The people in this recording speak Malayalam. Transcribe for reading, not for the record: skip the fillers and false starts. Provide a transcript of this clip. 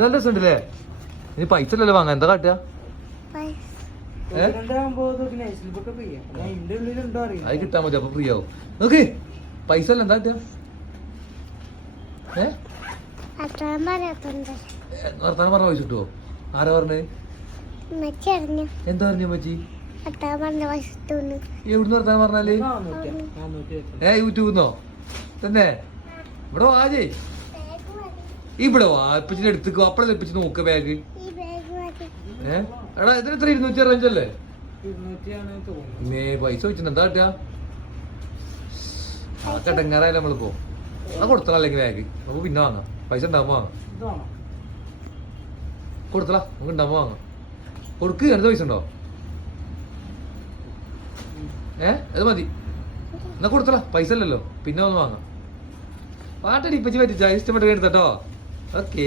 ഇതല്ല രസമുണ്ടല്ലേ? ഇനി പൈസ അല്ലല്ലോ വാങ്ങാൻ, എന്താ കാട്ടുക? അത് കിട്ടാ മതി, അപ്പൊ ഫ്രീ ആവും. നോക്ക് പൈസ അല്ല, എന്താ കാട്ടുക? വർത്താനം പറഞ്ഞ പൈസ കിട്ടുവോ? ആരാ പറഞ്ഞേ? എന്താ പറഞ്ഞു മച്ചി? എവിടുന്ന് വർത്താനം പറഞ്ഞാല്? യൂട്യൂബിന്നോ തന്നെ? ഇവിടെ വാജേ, ഇവിടെ വാ, ഇപ്പച്ചിന്റെ അടുത്തേക്ക് അപ്പഴല്ലേ ഇപ്പച്ചി നോക്ക ബാഗ്. എടാ ഇതിന് എത്ര 265 അല്ലേ? പൈസ വെച്ചിട്ട് എന്താ കാട്ടുക? ആ കെട്ടങ്ങാറായാലും നമ്മളിപ്പോ അത് കൊടുത്തള, അല്ലെങ്കിൽ ബാഗ് നമുക്ക് പിന്നെ വാങ്ങാം. പൈസ ഉണ്ടാകുമ്പോ വാങ്ങാം. കൊടുത്തള, നമുക്ക് ഉണ്ടാകുമ്പോ വാങ്ങാം. കൊടുക്ക്, അടുത്ത പൈസ ഉണ്ടോ? അത് മതി, എന്നാ കൊടുത്തള, പൈസ അല്ലല്ലോ, പിന്നെ വന്ന് വാങ്ങാം. പാട്ടടി ഇപ്പച്ചി പറ്റിച്ചാ, ഇഷ്ടപ്പെട്ട എടുത്തട്ടോ. ഓക്കെ.